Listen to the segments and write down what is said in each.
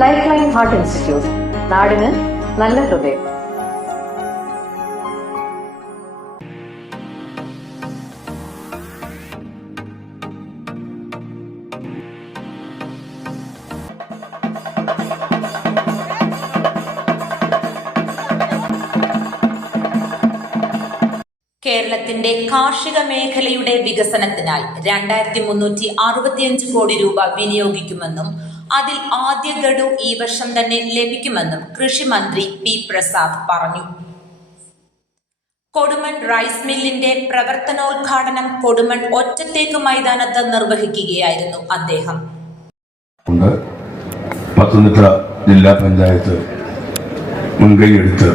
Life line heart institute നാടിന് നല്ല ഹൃദയം. കേരളത്തിന്റെ കാർഷിക മേഖലയുടെ വികസനത്തിനായി രണ്ടായിരത്തി മുന്നൂറ്റി അറുപത്തിയഞ്ച് കോടി രൂപ വിനിയോഗിക്കുമെന്നും അതിൽ ആദ്യ ഗഡു ഈ വർഷം തന്നെ ലഭിക്കുമെന്നും കൃഷിമന്ത്രി പി പ്രസാദ് പറഞ്ഞു. കൊടുമൺ റൈസ് മില്ലിന്റെ പ്രവർത്തനോദ്ഘാടനം കൊടുമൺ ഒറ്റത്തേക്ക് മൈതാനത്ത് നിർവഹിക്കുകയായിരുന്നു അദ്ദേഹം. പത്തനംതിട്ട ജില്ലാ പഞ്ചായത്ത് മുൻകൈയെടുത്ത്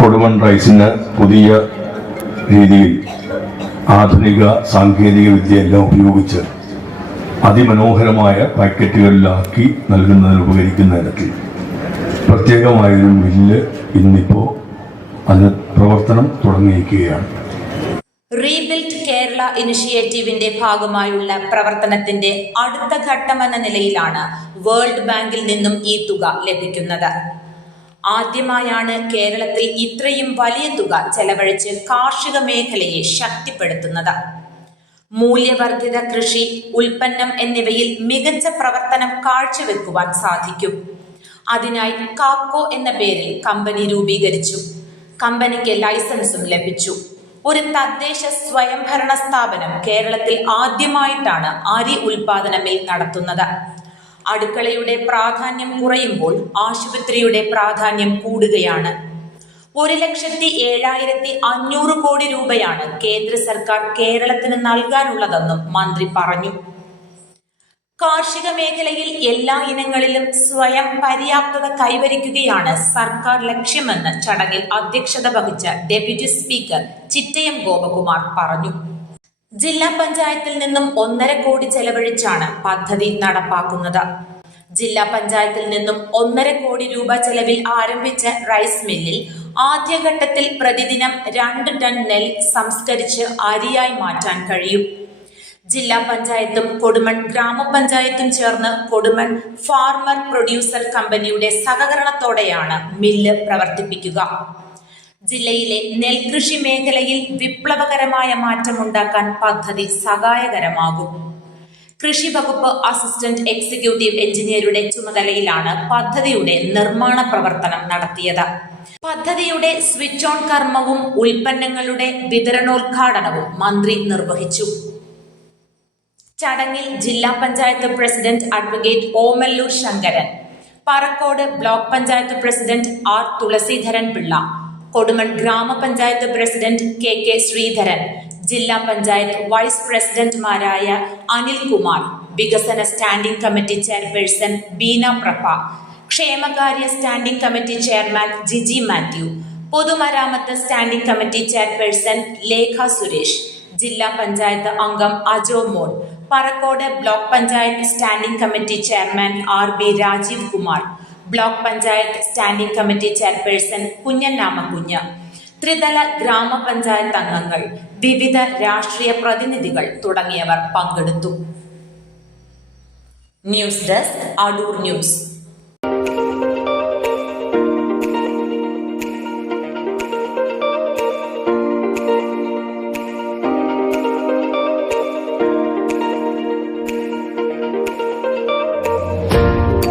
കൊടുമൺ റൈസിന് പുതിയ രീതിയിൽ ആധുനിക സാങ്കേതിക വിദ്യയെല്ലാം ഉപയോഗിച്ച് അതിമനോഹരമായ പാക്കറ്റുകളിലാക്കി നൽകുന്നതിന് ഉപകരിക്കുന്ന തരത്തിൽ. പ്രത്യേകമായൊരു മില്ല് ഇന്നിപ്പോൾ അതിന് പ്രവർത്തനം തുടങ്ങിയിരിക്കുകയാണ്. റീബിൽഡ് കേരള ഇനിഷ്യേറ്റീവിന്റെ ഭാഗമായുള്ള പ്രവർത്തനത്തിന്റെ അടുത്ത ഘട്ടമെന്ന നിലയിലാണ് വേൾഡ് ബാങ്കിൽ നിന്നും ഈ തുക ലഭിക്കുന്നത്. ആദ്യമായാണ് കേരളത്തിൽ ഇത്രയും വലിയ തുക ചെലവഴിച്ച് കാർഷിക മേഖലയെ ശക്തിപ്പെടുത്തുന്നത്. മൂല്യവർദ്ധിത കൃഷി ഉൽപ്പന്നം എന്നിവയിൽ മികച്ച പ്രവർത്തനം കാഴ്ചവെക്കുവാൻ സാധിക്കും. അതിനായി കാപ്കോ എന്ന പേരിൽ കമ്പനി രൂപീകരിച്ചു. കമ്പനിക്ക് ലൈസൻസും ലഭിച്ചു. ഒരു തദ്ദേശ സ്വയംഭരണ സ്ഥാപനം കേരളത്തിൽ ആദ്യമായിട്ടാണ് അരി ഉൽപാദനമിൽ നടത്തുന്നത്. അടുക്കളയുടെ പ്രാധാന്യം കുറയുമ്പോൾ ആശുപത്രിയുടെ പ്രാധാന്യം കൂടുകയാണ്. ഒരു ലക്ഷത്തി ഏഴായിരത്തി അഞ്ഞൂറ് കോടി രൂപയാണ് കേന്ദ്ര സർക്കാർ കേരളത്തിന് നൽകാനുള്ളതെന്നും മന്ത്രി പറഞ്ഞു. കാർഷിക മേഖലയിൽ എല്ലാ ഇനങ്ങളിലും സ്വയം പര്യാപ്തത കൈവരിക്കുകയാണ് സർക്കാർ ലക്ഷ്യമെന്ന് ചടങ്ങിൽ അധ്യക്ഷത വഹിച്ച ഡെപ്യൂട്ടി സ്പീക്കർ ചിറ്റയം ഗോപകുമാർ പറഞ്ഞു. ജില്ലാ പഞ്ചായത്തിൽ നിന്നും ഒന്നര കോടി ചെലവഴിച്ചാണ് പദ്ധതി നടപ്പാക്കുന്നത്. ജില്ലാ പഞ്ചായത്തിൽ നിന്നും ഒന്നര കോടി രൂപ ചെലവിൽ ആരംഭിച്ച റൈസ് മില്ലിൽ ആദ്യഘട്ടത്തിൽ പ്രതിദിനം രണ്ട് ടൺ നെൽ സംസ്കരിച്ച് അരിയായി മാറ്റാൻ കഴിയും. ജില്ലാ പഞ്ചായത്തും കൊടുമൺ ഗ്രാമപഞ്ചായത്തും ചേർന്ന് കൊടുമൺ ഫാർമർ പ്രൊഡ്യൂസർ കമ്പനിയുടെ സഹകരണത്തോടെയാണ് മില്ല് പ്രവർത്തിപ്പിക്കുക. ജില്ലയിലെ നെൽകൃഷി മേഖലയിൽ വിപ്ലവകരമായ മാറ്റമുണ്ടാക്കാൻ പദ്ധതി സഹായകരമാകും. കൃഷി വകുപ്പ് അസിസ്റ്റന്റ് എക്സിക്യൂട്ടീവ് എഞ്ചിനീയറുടെ ചുമതലയിലാണ് പദ്ധതിയുടെ നിർമ്മാണ പ്രവർത്തനം നടത്തിയത്. പദ്ധതിയുടെ സ്വിച്ച് ഓൺ കർമ്മവും ഉൽപ്പന്നങ്ങളുടെ വിതരണോദ്ഘാടനവും മന്ത്രി നിർവഹിച്ചു. ചടങ്ങിൽ ജില്ലാ panchayat president advocate Omallur Shankaran Parakode block panchayat president R. Thulasidharan Pillai Kodumon ഗ്രാമപഞ്ചായത്ത് പ്രസിഡന്റ് കെ. കെ. ശ്രീധരൻ ജില്ലാ പഞ്ചായത്ത് വൈസ് പ്രസിഡന്റുമാരായ അനിൽകുമാർ വികസന standing committee chairperson Beena Prabha ക്ഷേമകാര്യ standing committee chairman Jiji Mathew പൊതുമരാമത്ത് standing committee chairperson Lekha Suresh ജില്ലാ പഞ്ചായത്ത് അംഗം Ajo Mon Parakode block panchayat standing committee chairman R B Rajeev Kumar block panchayat standing committee chairperson Kunjan Kunju ത്രിതല ഗ്രാമപഞ്ചായത്ത് അംഗങ്ങൾ വിവിധ രാഷ്ട്രീയ പ്രതിനിധികൾ തുടങ്ങിയവർ പങ്കെടുത്തു. News desk Adoor news.